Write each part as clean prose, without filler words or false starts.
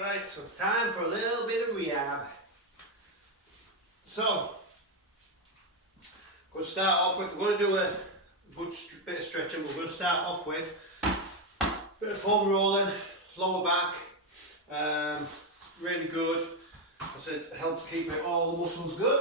Right, so it's time for a little bit of rehab. So, we're going to start off with, we're going to do a good bit of stretching. We're going to start off with a bit of foam rolling, lower back. It's really good. I said it helps keep all the muscles good.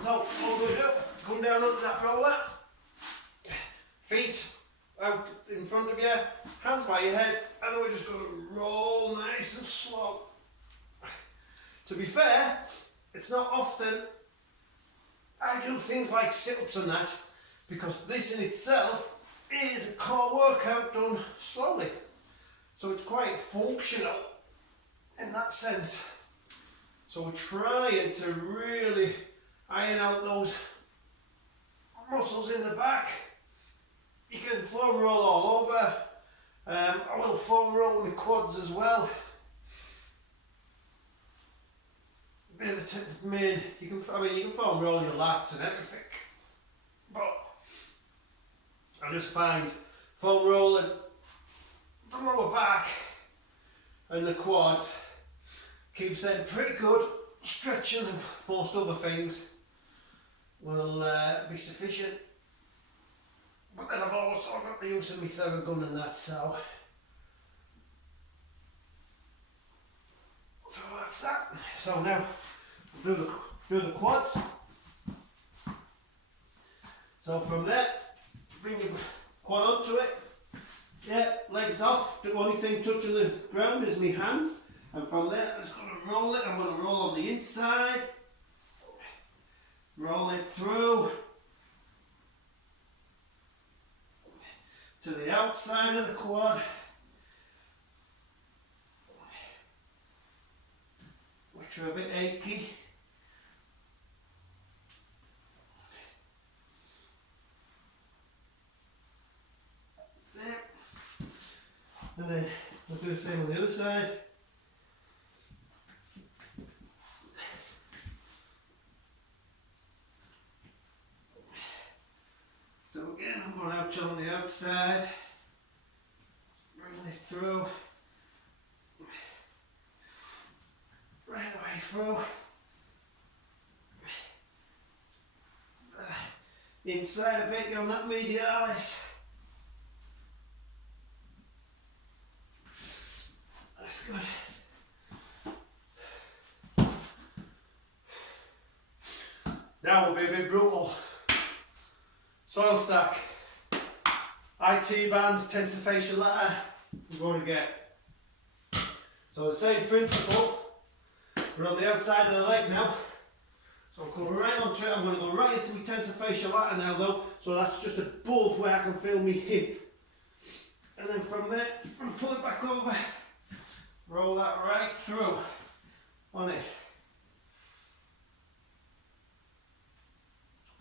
So, what we're going to do, come down onto that roller, feet out in front of you, hands by your head, and then we're just going to roll nice and slow. To be fair, it's not often I do things like sit-ups and that, because this in itself is a core workout done slowly. So it's quite functional in that sense. So we're trying to really iron out those muscles in the back. You can foam roll all over. I will foam roll my quads as well. They're the main. You can foam roll your lats and everything, but I just find foam rolling the lower back and the quads keeps them pretty good. Stretching and most other things will be sufficient. But then I've also got the use of my Theragun and that, so that's that. So now do the quads. So from there, bring your quad onto it. Yeah, legs off. The only thing touching the ground is my hands. And from there, I'm just going to roll it. I'm going to roll on the inside. Roll it through to the outside of the quad, which are a bit achy. That's it. And then we'll do the same on the other side. So again, I'm going out on the outside, bring it through, right away through, inside a bit, on that medialis. That's good. Now will be a bit brutal. Soil stack, IT bands, tensor ladder, we're going to get. So the same principle, we're on the outside of the leg now. So I'm coming right onto it, I'm going to go right into my tensor ladder now though, so that's just above where I can feel my hip. And then from there, I'm going to pull it back over, roll that right through on it.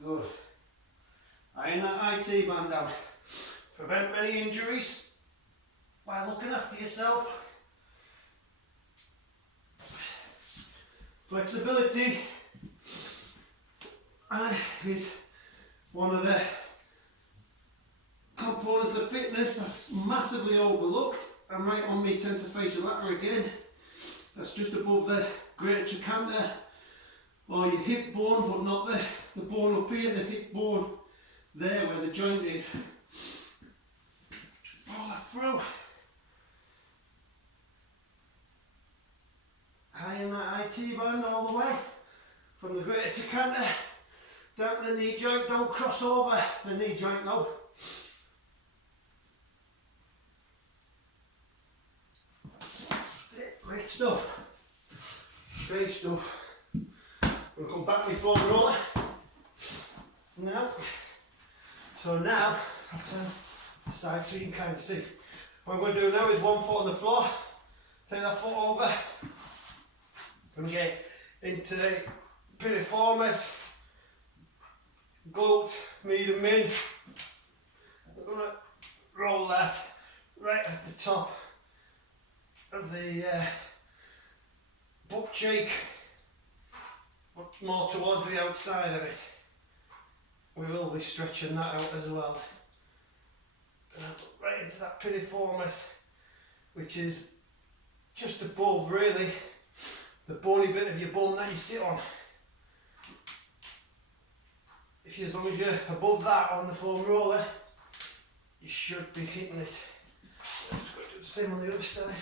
Good. Iron that IT band out. Prevent many injuries by looking after yourself. Flexibility is one of the components of fitness that's massively overlooked. I'm right on my tensor ladder again. That's just above the greater trochanter or your hip bone, but not the bone up here, the hip bone. There where the joint is. Pull that through. Iron that IT band all the way from the greater trochanter down to the knee joint. Don't cross over the knee joint though. That's it, great stuff. Great stuff. We'll come back before we roll it. Now. So now, I'll turn the side so you can kind of see. What I'm going to do now is one foot on the floor, take that foot over, and get into the piriformis, glute, medium min. I'm going to roll that right at the top of the butt cheek, but more towards the outside of it. We will be stretching that out as well. Right into that piriformis, which is just above really the bony bit of your bum that you sit on. As long as you're above that on the foam roller, you should be hitting it. I'm just going to do the same on the other side.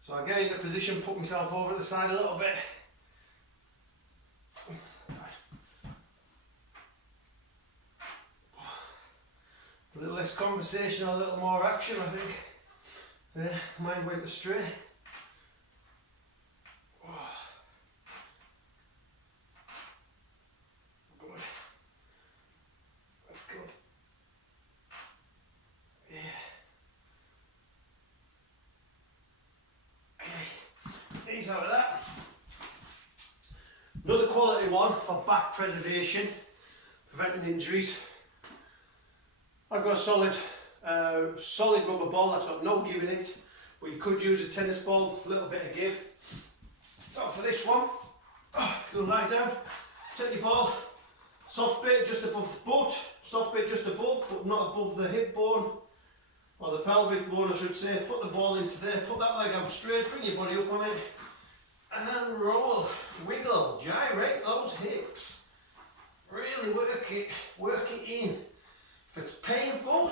So I get into position, put myself over the side a little bit. A little less conversation, a little more action, I think. Yeah, mind went astray. Good. That's good. Yeah. Okay, ease out of that. Another quality one for back preservation, preventing injuries. I've got a solid rubber ball that's got no give in it, but you could use a tennis ball, a little bit of give. So for this one, you'll lie down, take your ball, soft bit just above the butt, soft bit just above, but not above the hip bone, or the pelvic bone I should say. Put the ball into there, put that leg out straight, bring your body up on it, and roll, wiggle, gyrate those hips. Really work it in. If it's painful,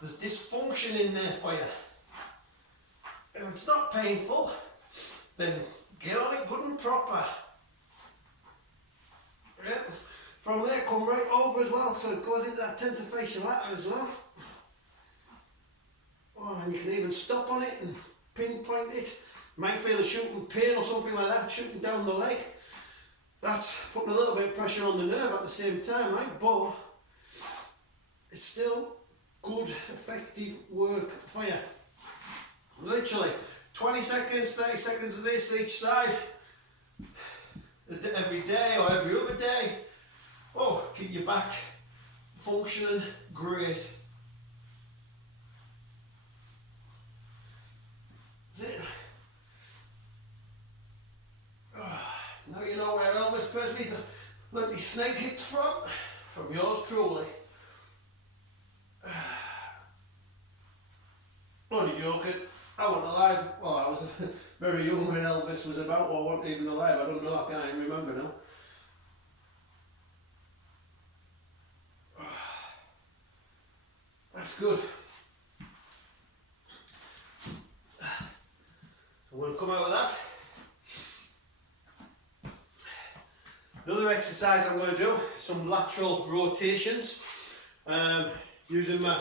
there's dysfunction in there for you. If it's not painful, then get on it good and proper. Yeah. From there, come right over as well, so it goes into that tensor fasciae lata as well. Oh, and you can even stop on it and pinpoint it. You might feel a shooting pain or something like that, shooting down the leg. That's putting a little bit of pressure on the nerve at the same time, right? But it's still good, effective work for you. Literally 20 seconds, 30 seconds of this each side, every day or every other day. Oh, keep your back functioning great. That's it. Oh, now you know where Elvis Presley let me snake hit from yours truly. Only joking. I wasn't alive. Well, I was very young when Elvis was about, or wasn't even alive. I don't know. I can't even remember now. That's good. I'm going to come out of that. Another exercise I'm going to do, some lateral rotations, using my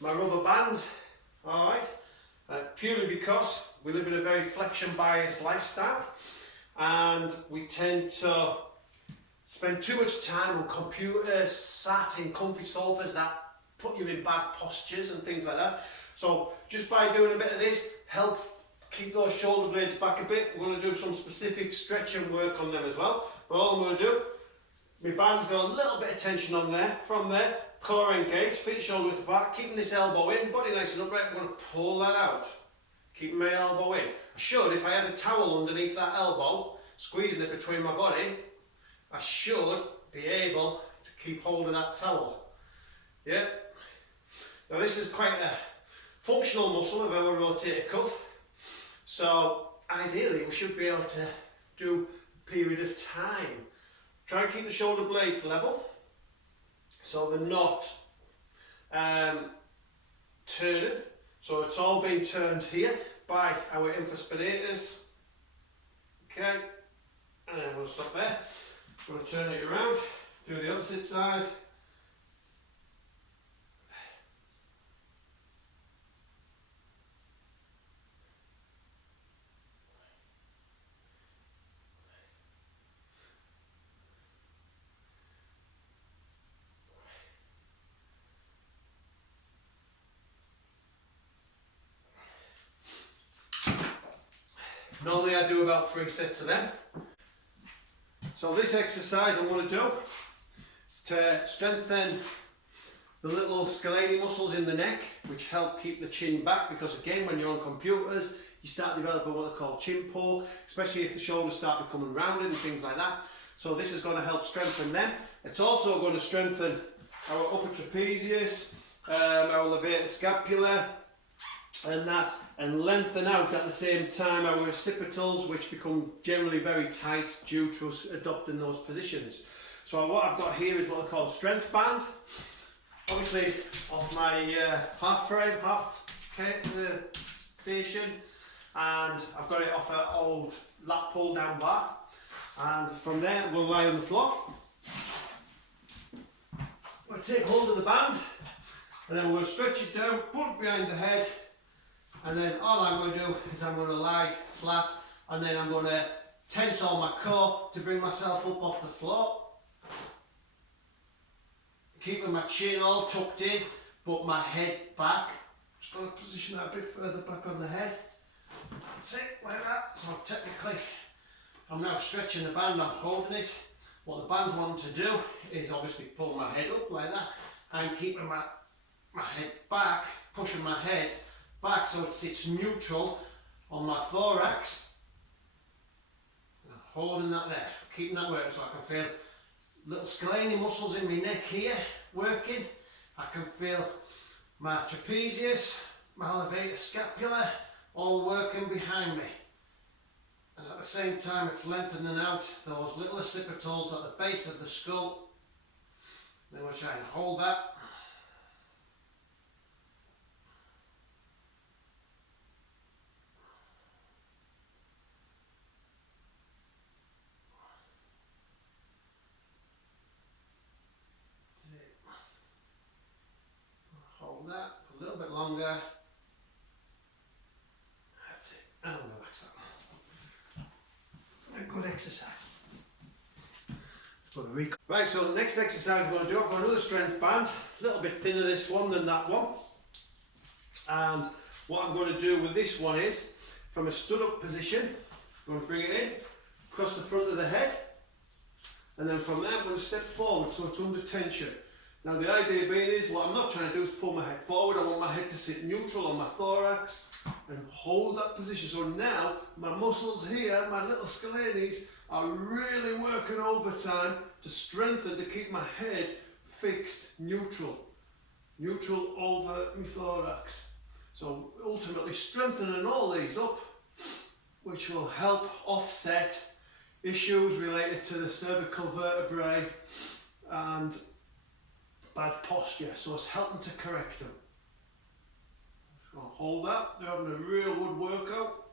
rubber bands, alright, purely because we live in a very flexion biased lifestyle and we tend to spend too much time on computers, sat in comfy sofas that put you in bad postures and things like that. So just by doing a bit of this, help keep those shoulder blades back a bit. We're going to do some specific stretch and work on them as well. But all I'm going to do, my band's got a little bit of tension on there. From there, core engaged, feet shoulder width apart, keeping this elbow in, body nice and upright. I'm going to pull that out, keeping my elbow in. I should, if I had a towel underneath that elbow, squeezing it between my body, I should be able to keep hold of that towel. Yeah. Now this is quite a functional muscle of our rotator cuff. So ideally we should be able to do a period of time. Try and keep the shoulder blades level so they're not turning. So it's all being turned here by our infraspinatus. Okay, and then we'll stop there. I'm going to turn it around, do the opposite side. Normally I do about 3 sets of them. So this exercise I'm going to do is to strengthen the little scalene muscles in the neck, which help keep the chin back, because again when you're on computers you start developing what they call chin pull, especially if the shoulders start becoming rounded and things like that. So this is going to help strengthen them. It's also going to strengthen our upper trapezius, our levator scapula, and lengthen out at the same time our occipitals, which become generally very tight due to us adopting those positions. So what I've got here is what I call a strength band, obviously off my half station, and I've got it off an old lat pull down bar, and from there we'll lie on the floor. We'll take hold of the band, and then we're going to stretch it down, put it behind the head, and then all I'm going to do is I'm going to lie flat, and then I'm going to tense all my core to bring myself up off the floor, keeping my chin all tucked in but my head back. Just going to position that a bit further back on the head. That's it, like that. So technically I'm now stretching the band, I'm holding it. What the band's wanting to do is obviously pull my head up like that. I'm keeping my head back, pushing my head back so it sits neutral on my thorax. And I'm holding that there, keeping that working so I can feel little scalene muscles in my neck here working. I can feel my trapezius, my elevator scapula all working behind me. And at the same time it's lengthening out those little occipitals at the base of the skull. Then we'll try and hold that. Hold that a little bit longer. That's it. And relax that. A good exercise. Right, so the next exercise we're going to do, I've got another strength band, a little bit thinner this one than that one. And what I'm going to do with this one is, from a stood up position, I'm going to bring it in, across the front of the head, and then from there I'm going to step forward so it's under tension. Now the idea being is, what I'm not trying to do is pull my head forward, I want my head to sit neutral on my thorax and hold that position. So now my muscles here, my little scalenes, are really working overtime to strengthen, to keep my head fixed neutral over my thorax. So ultimately strengthening all these up, which will help offset issues related to the cervical vertebrae and bad posture, so it's helping to correct them. Just going to hold that, they're having a real good workout,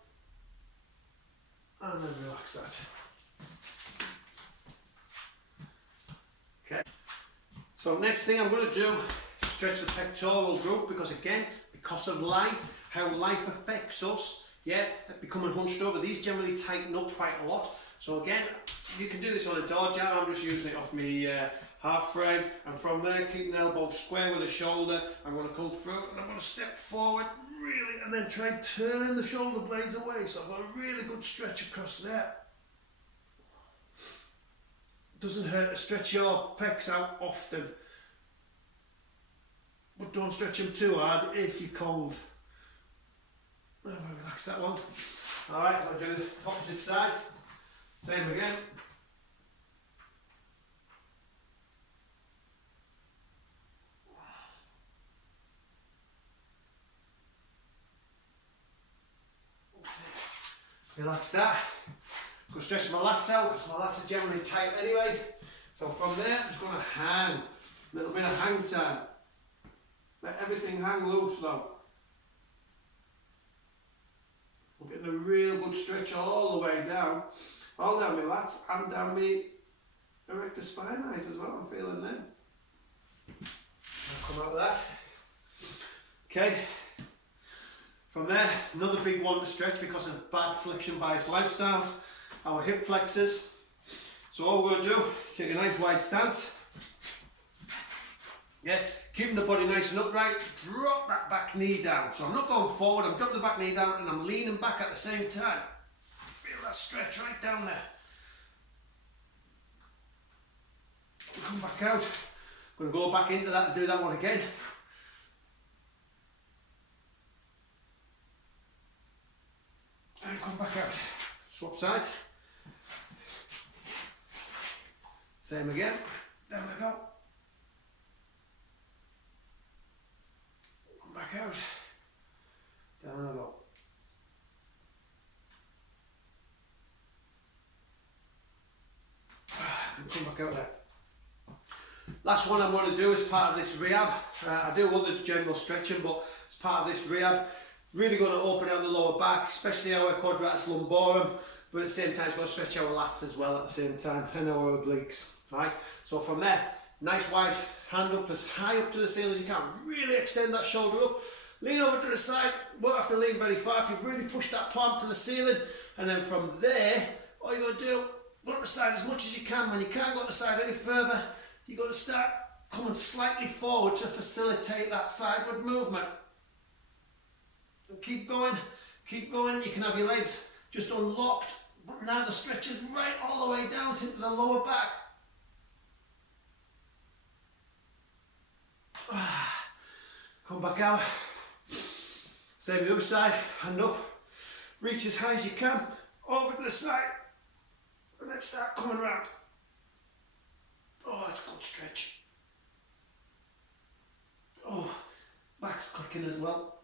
and then relax that. Okay, so next thing I'm going to do, stretch the pectoral group, because again, because of life, how life affects us, becoming hunched over, these generally tighten up quite a lot. So again, you can do this on a door jam. I'm just using it off my half frame, and from there keeping the elbow square with the shoulder, I'm going to come through and I'm going to step forward really, and then try and turn the shoulder blades away, so I've got a really good stretch across there. Doesn't hurt to stretch your pecs out often, but don't stretch them too hard if you're cold. Relax that one. Alright, I'll do the opposite side, same again. Relax that. Go stretch my lats out, because my lats are generally tight anyway. So from there, I'm just going to hang. A little bit of hang time. Let everything hang loose though. I'm getting a real good stretch all the way down. All down my lats and down my erector spinae as well. I'm feeling them. I'll come out of that. Okay. From there, another big one to stretch because of bad flexion biased lifestyles, our hip flexors. So all we're going to do is take a nice wide stance. Keeping the body nice and upright, drop that back knee down. So I'm not going forward, I'm dropping the back knee down and I'm leaning back at the same time. Feel that stretch right down there. Come back out. I'm going to go back into that and do that one again. And come back out. Swap sides. Same again. Down I go. Come back out. come back out there. Last one I'm going to do as part of this rehab. I do other general stretching, but as part of this rehab, really going to open out the lower back, especially our quadratus lumborum, but at the same time it's going to stretch our lats as well at the same time, and our obliques, right? So from there, nice wide hand up as high up to the ceiling as you can. Really extend that shoulder up, lean over to the side, won't have to lean very far if you've really pushed that palm to the ceiling, and then from there, all you're going to do, go to the side as much as you can. When you can't go to the side any further, you've got to start coming slightly forward to facilitate that sideward movement. And keep going, you can have your legs just unlocked, but now the stretch is right all the way down into the lower back. Come back out. Same the other side, hand up, reach as high as you can, over to the side, and then start coming round. Oh, that's a good stretch. Oh, back's clicking as well.